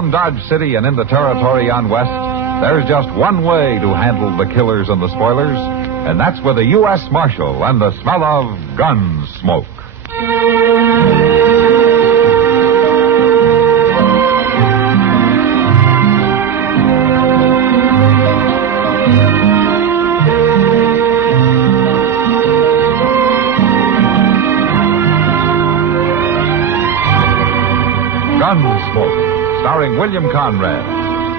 around Dodge City and in the territory on West, there's just one way to handle the killers and the spoilers, and that's with a U.S. Marshal and the smell of Gunsmoke. Gunsmoke, starring William Conrad,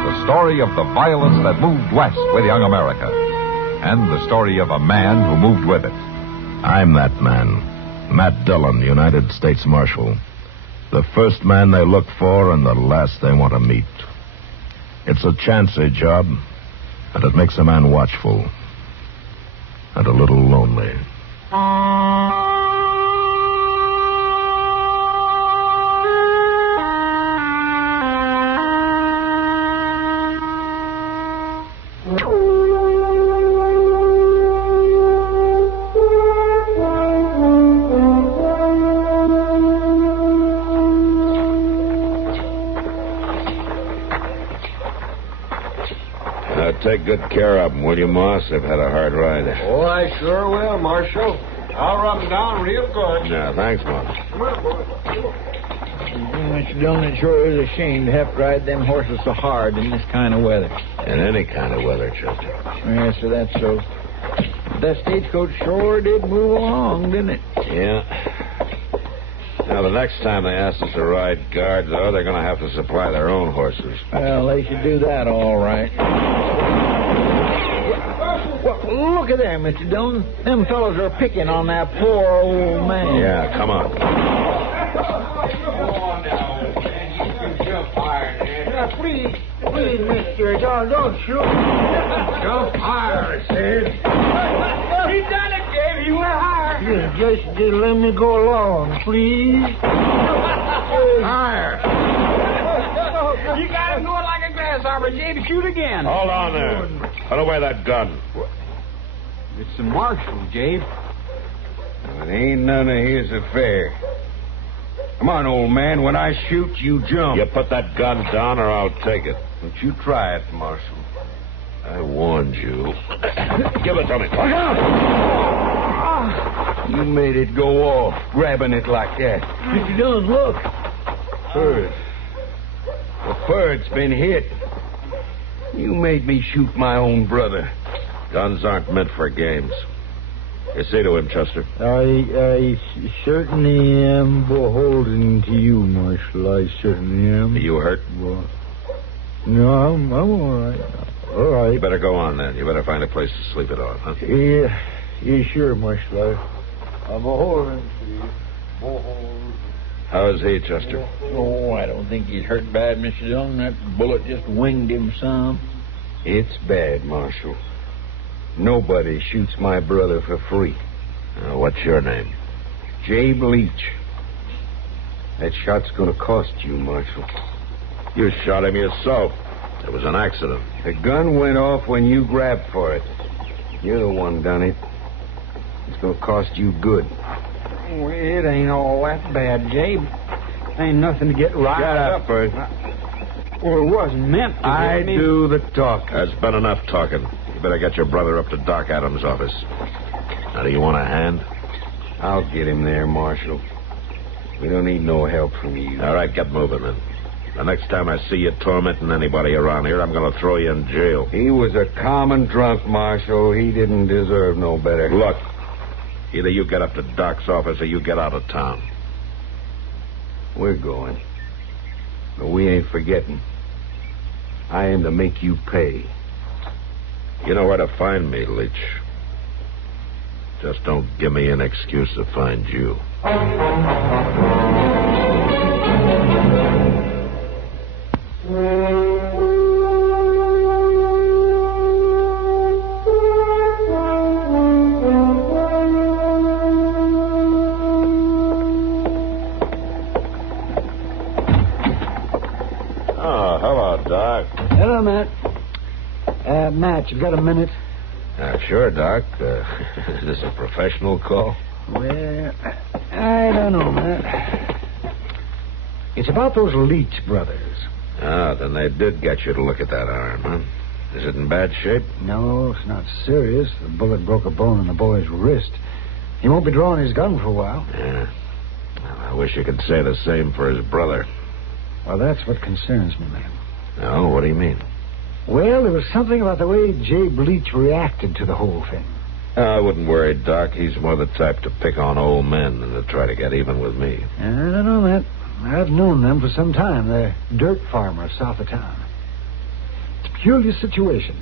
the story of the violence that moved west with young America, and the story of a man who moved with it. I'm that man, Matt Dillon, United States Marshal. The first man they look for and the last they want to meet. It's a chancy job, and it makes a man watchful and a little lonely. Take good care of them, will you, Moss? They've had a hard ride. Oh, I sure will, Marshal. I'll rub them down real good. Yeah, thanks, Moss. Mr. Dillon, it sure is a shame to have to ride them horses so hard in this kind of weather. In any kind of weather, Chester. Yes, sir, that's so. That stagecoach sure did move along, didn't it? Yeah. Now, the next time they ask us to ride guard, though, they're going to have to supply their own horses. Well, they should do that all right. Well, look at them, Mr. Dillon. Them fellows are picking on that poor old man. Yeah, come on. Come on now, man. You can jump higher, man. Please, mister, don't shoot. Jump higher, I said. He done it, Dave. He went higher. Just let me go along, please. Higher. You got him going like a grasshopper, Jabe. Shoot again. Hold on there. Put away that gun. It's the Marshal, Jabe. It ain't none of his affair. Come on, old man. When I shoot, you jump. You put that gun down or I'll take it. Don't you try it, Marshal. I warned you. Give it to me. Look out! You made it go off, grabbing it like that. Mr. Dillon, look. Bird. The bird's been hit. You made me shoot my own brother. Guns aren't meant for games. You say to him, Chester. I certainly am beholden to you, Marshal. I certainly am. Are you hurt? Well, no, I'm all right. All right. You better go on, then. You better find a place to sleep it off, huh? Yeah, sure, Marshal. I'm beholden to you. Beholden. How is he, Chester? Oh, I don't think he's hurt bad, Mr. Dillon. That bullet just winged him some. It's bad, Marshal. Nobody shoots my brother for free. What's your name? Jabe Leach. That shot's gonna cost you, Marshal. You shot him yourself. It was an accident. The gun went off when you grabbed for it. You're the one done it. It's gonna cost you good. Oh, it ain't all that bad, Jabe. Ain't nothing to get riled Shut up, Bert. Well, it wasn't meant to. I do the talking. There's been enough talking. You better get your brother up to Doc Adams' office. Now, do you want a hand? I'll get him there, Marshal. We don't need no help from you. All right, get moving, then. The next time I see you tormenting anybody around here, I'm going to throw you in jail. He was a common drunk, Marshal. He didn't deserve no better. Look, either you get up to Doc's office or you get out of town. We're going. But we ain't forgetting. I am to make you pay. You know where to find me, Leach. Just don't give me an excuse to find you. Oh, hello, Doc. Hello, Matt. Matt, you got a minute? Sure, Doc. Is this a professional call? Well, I don't know, Matt. It's about those Leach brothers. Ah, then they did get you to look at that arm, huh? Is it in bad shape? No, it's not serious. The bullet broke a bone in the boy's wrist. He won't be drawing his gun for a while. Yeah. Well, I wish you could say the same for his brother. Well, that's what concerns me, man. Oh, what do you mean? Well, there was something about the way Jay Bleach reacted to the whole thing. I wouldn't worry, Doc. He's more the type to pick on old men than to try to get even with me. I don't know that. I've known them for some time. They're dirt farmers south of town. It's a peculiar situation.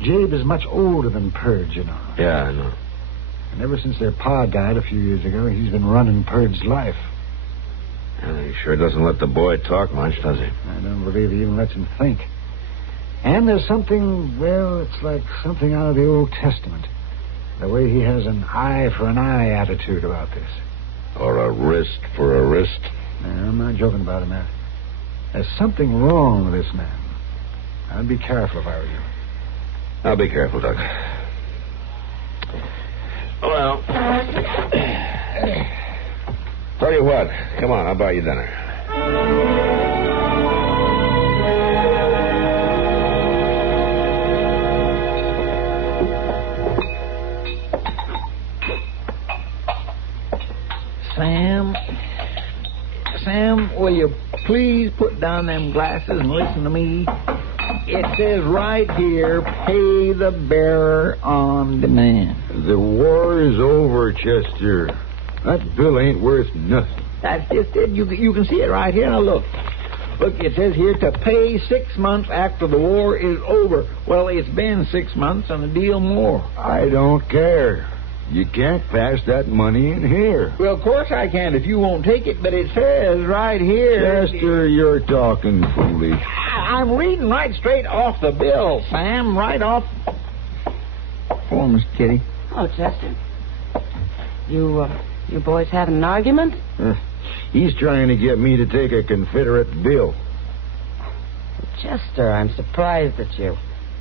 Jabe is much older than Purge, you know. Yeah, I know. And ever since their pa died a few years ago, he's been running Purge's life. Well, he sure doesn't let the boy talk much, does he? I don't believe he even lets him think. And there's something, well, it's like something out of the Old Testament. The way he has an eye for an eye attitude about this. Or a wrist for a wrist? No, I'm not joking about it, Matt. There's something wrong with this man. I'd be careful if I were you. I'll be careful, Doc. Well, tell you what. Come on, I'll buy you dinner. Sam, will you please put down them glasses and listen to me? It says right here, pay the bearer on demand. The war is over, Chester. That bill ain't worth nothing. That's just it. You can see it right here. Now, look. Look, it says here to pay 6 months after the war is over. Well, it's been 6 months and a deal more. I don't care. You can't pass that money in here. Well, of course I can if you won't take it, but it says right here... Chester, you're talking foolish. I'm reading right straight off the bill, Sam. Right off... Oh, Miss Kitty. Oh, Chester. You boys having an argument? He's trying to get me to take a Confederate bill. Chester, I'm surprised at you.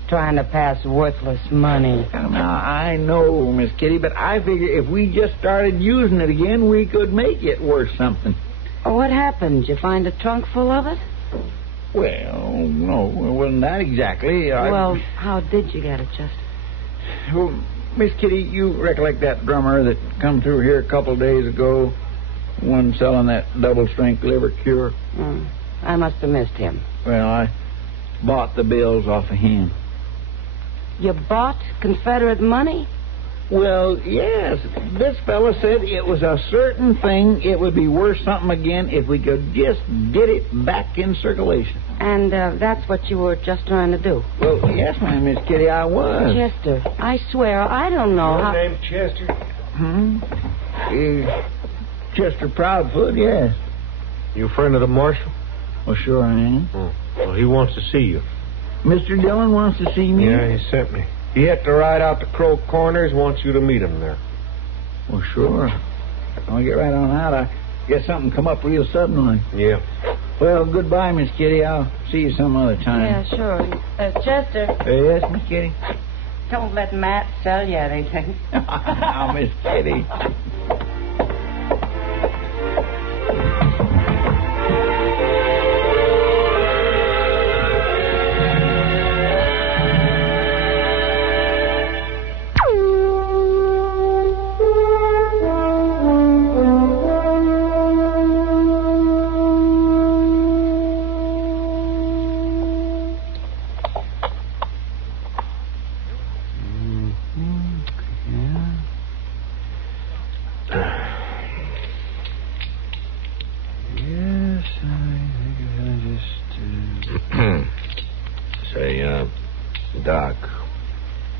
Trying to pass worthless money. Now, I know, Miss Kitty, but I figure if we just started using it again, we could make it worth something. What happened? Did you find a trunk full of it? Well, no, it wasn't that exactly. Well, how did you get it, Chester? Well, Miss Kitty, you recollect that drummer that come through here a couple of days ago? One selling that double-strength liver cure? I must have missed him. Well, I bought the bills off of him. You bought Confederate money? Well, yes. This fella said it was a certain thing. It would be worth something again if we could just get it back in circulation. And that's what you were just trying to do? Well, yes, ma'am, Miss Kitty, I was. Chester, I swear, I don't know how... Your name Chester? Chester Proudfoot, yes. You a friend of the Marshal? Well, sure I am. Well, he wants to see you. Mr. Dillon wants to see me? Yeah, he sent me. He had to ride out to Crow Corners, wants you to meet him there. Well, sure. I'll get right on out. I guess something come up real suddenly. Yeah. Well, goodbye, Miss Kitty. I'll see you some other time. Yeah, sure. Chester. Yes, Miss Kitty? Don't let Matt sell you anything. Now, Miss Kitty. Doc,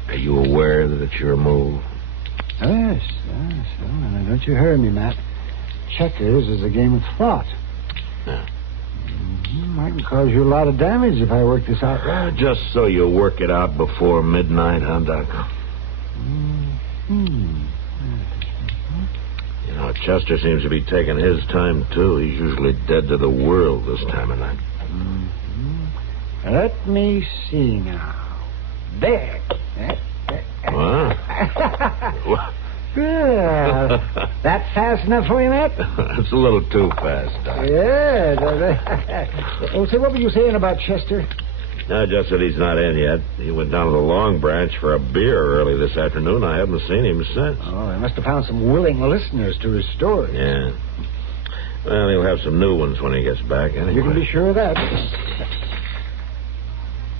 are you aware that it's your move? Yes. Well, don't you hear me, Matt? Checkers is a game of thought. Yeah. I can cause you a lot of damage if I work this out right. Just so you work it out before midnight, huh, Doc? You know, Chester seems to be taking his time, too. He's usually dead to the world this time of night. Let me see now. There. What? Well, that fast enough for you, Matt? It's a little too fast, Doc. Yeah. Well, say, what were you saying about Chester? I just said he's not in yet. He went down to the Long Branch for a beer early this afternoon. I haven't seen him since. Oh, he must have found some willing listeners to his story. Yeah. Well, he'll have some new ones when he gets back, anyway. You can be sure of that.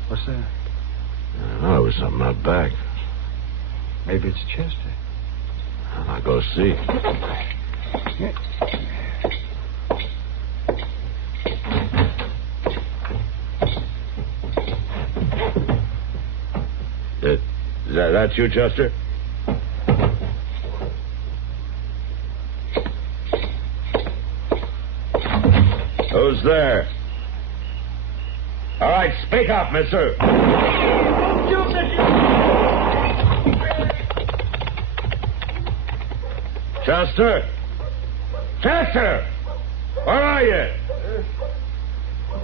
What's that? I don't know. There was something out back. Maybe it's Chester. I'll go see. Is that you, Chester? Who's there? All right, speak up, mister. Chester? Chester! Where are you?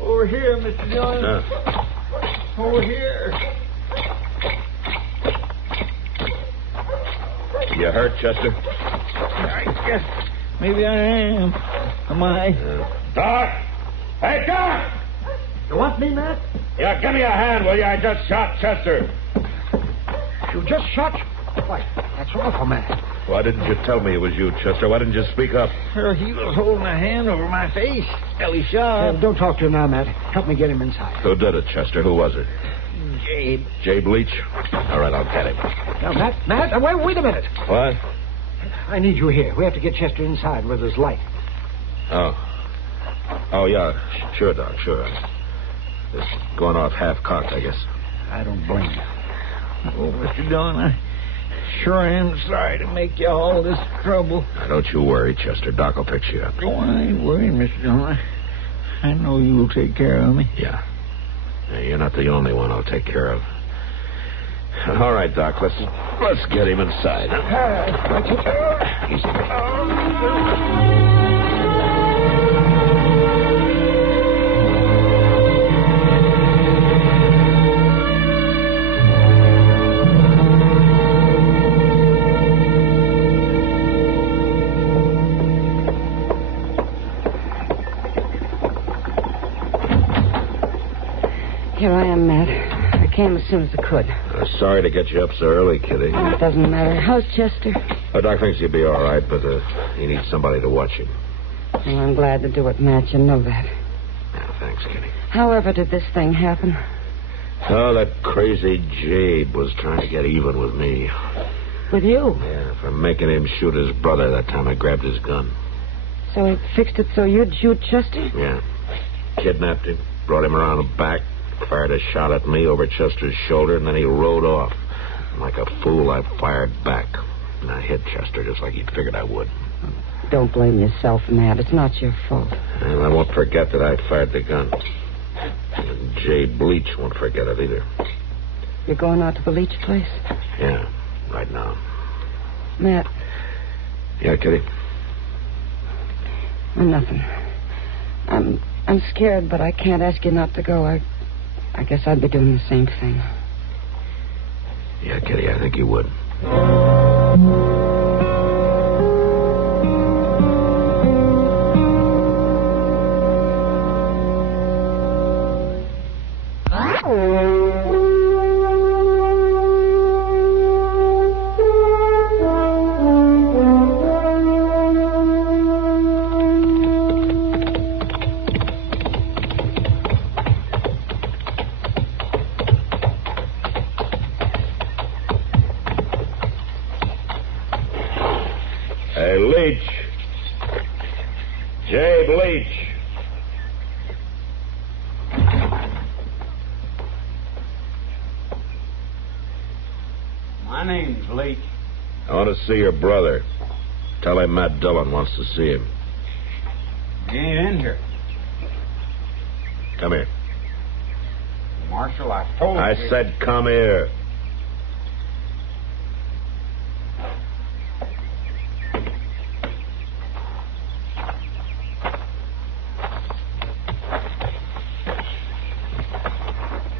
Over here, Mr. Dillon. Over here. You hurt, Chester? I guess maybe I am. Am I? Doc! Hey, Doc! You want me, Matt? Yeah, give me a hand, will you? I just shot Chester. You just shot? Why, that's awful, Matt. Why didn't you tell me it was you, Chester? Why didn't you speak up? Well, he was holding a hand over my face. Ellie shot. Don't talk to him now, Matt. Help me get him inside. Who did it, Chester? Who was it? Jabe. Jay Bleach? All right, I'll get him. Now, Matt, wait a minute. What? I need you here. We have to get Chester inside with his light. Oh, yeah. Sure, Doc, sure. It's going off half-cocked, I guess. I don't blame you. Oh, Mr. Dillon, I sure am sorry to make you all this trouble. Now, don't you worry, Chester. Doc will fix you up. Oh, I ain't worried, Mr. Dillon. I know you'll take care of me. Yeah. You're not the only one I'll take care of. All right, Doc, let's get him inside. Easy. Here I am, Matt. I came as soon as I could. Sorry to get you up so early, Kitty. It doesn't matter. How's Chester? Doc thinks he'll be all right, but he needs somebody to watch him. Well, I'm glad to do it, Matt. You know that. Yeah, thanks, Kitty. However did this thing happen? Oh, that crazy Jabe was trying to get even with me. With you? Yeah, for making him shoot his brother that time I grabbed his gun. So he fixed it so you'd shoot Chester? Yeah. Kidnapped him, brought him around the back, fired a shot at me over Chester's shoulder, and then he rode off. Like a fool, I fired back. And I hit Chester just like he'd figured I would. Don't blame yourself, Matt. It's not your fault. And I won't forget that I fired the gun. And Jay Bleach won't forget it either. You're going out to the Leach place? Yeah, right now. Matt. Yeah, Kitty? Nothing. I'm scared, but I can't ask you not to go. I guess I'd be doing the same thing. Yeah, Kitty, I think you would. Hey, Leach. Jay Bleach. My name's Leach. I want to see your brother. Tell him Matt Dillon wants to see him. He ain't in here. Come here. Marshal, I told you. I said come here.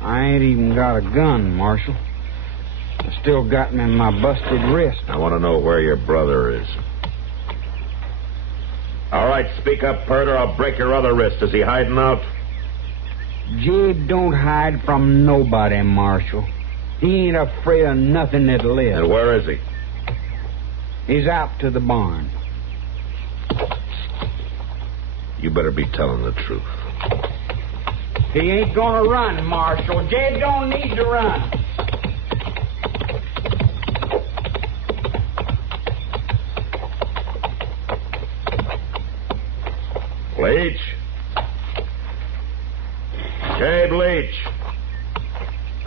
I ain't even got a gun, Marshal. Just still got me in my busted wrist. I want to know where your brother is. All right, speak up, Pert, or I'll break your other wrist. Is he hiding out? Jabe don't hide from nobody, Marshal. He ain't afraid of nothing that lives. And where is he? He's out to the barn. You better be telling the truth. He ain't gonna run, Marshal. Jabe don't need to run. Leach? Jabe Leach.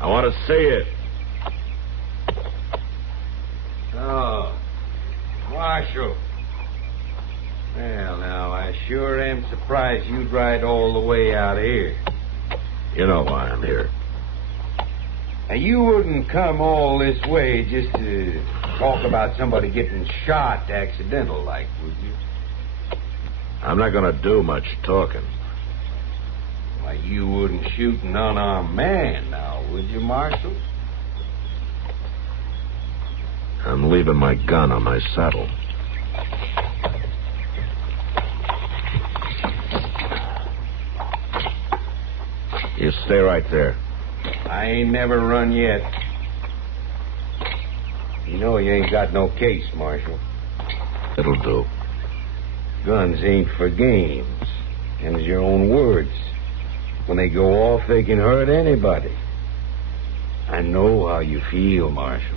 I want to see it. Oh, Marshal. Well, now, I sure am surprised you'd ride all the way out here. You know why I'm here. Now, you wouldn't come all this way just to talk about somebody getting shot accidental like, would you? I'm not going to do much talking. Why, you wouldn't shoot an unarmed man now, would you, Marshal? I'm leaving my gun on my saddle. You stay right there. I ain't never run yet. You know you ain't got no case, Marshal. It'll do. Guns ain't for games. Them's your own words. When they go off, they can hurt anybody. I know how you feel, Marshal.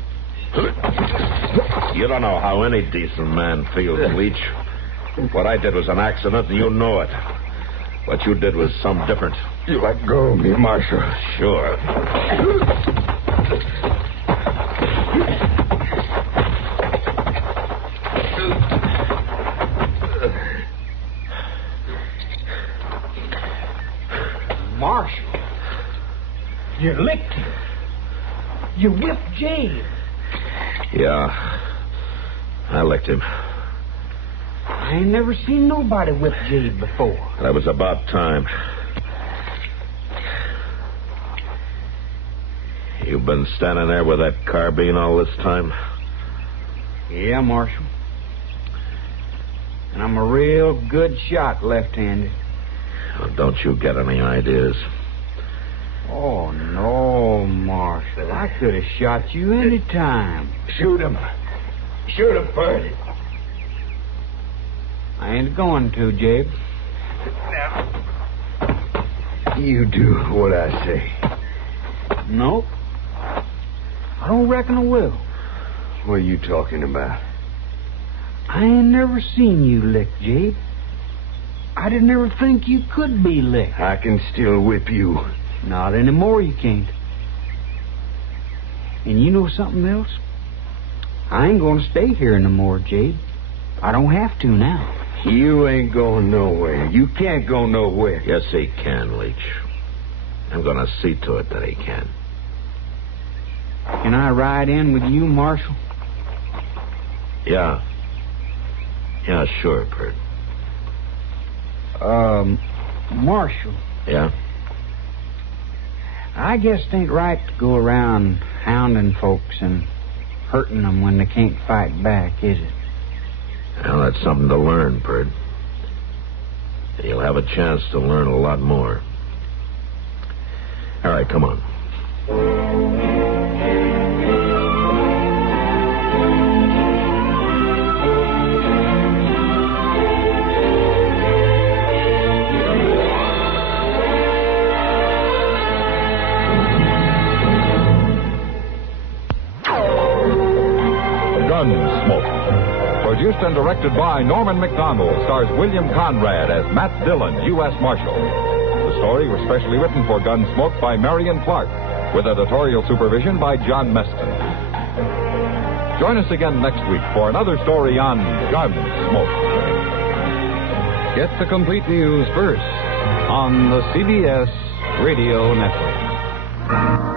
You don't know how any decent man feels, Leach. What I did was an accident, and you know it. What you did was something different. You let go of me, Marshal. Sure. Marshal, you licked him. You whipped Jabe. Yeah, I licked him. I ain't never seen nobody whip Jabe before. That was about time. You've been standing there with that carbine all this time? Yeah, Marshal. And I'm a real good shot left-handed. Well, don't you get any ideas? Oh, no, Marshal. I could have shot you any time. Shoot him. Shoot him, Bert. I ain't going to, Jabe. Now, you do what I say. Nope. I don't reckon I will. What are you talking about? I ain't never seen you lick, Jabe. I didn't ever think you could be licked. I can still whip you. Not anymore, you can't. And you know something else? I ain't going to stay here no more, Jabe. I don't have to now. You ain't going nowhere. You can't go nowhere. Yes, he can, Leach. I'm going to see to it that he can. Can I ride in with you, Marshal? Yeah. Yeah, sure, Bert. Marshal. Yeah? I guess it ain't right to go around hounding folks and hurting them when they can't fight back, is it? Well, that's something to learn, Bert. And you'll have a chance to learn a lot more. All right, come on. Gunsmoke. Produced and directed by Norman Macdonnell, stars William Conrad as Matt Dillon, U.S. Marshal. The story was specially written for Gunsmoke by Marion Clark, with editorial supervision by John Meston. Join us again next week for another story on Gunsmoke. Get the complete news first on the CBS Radio Network.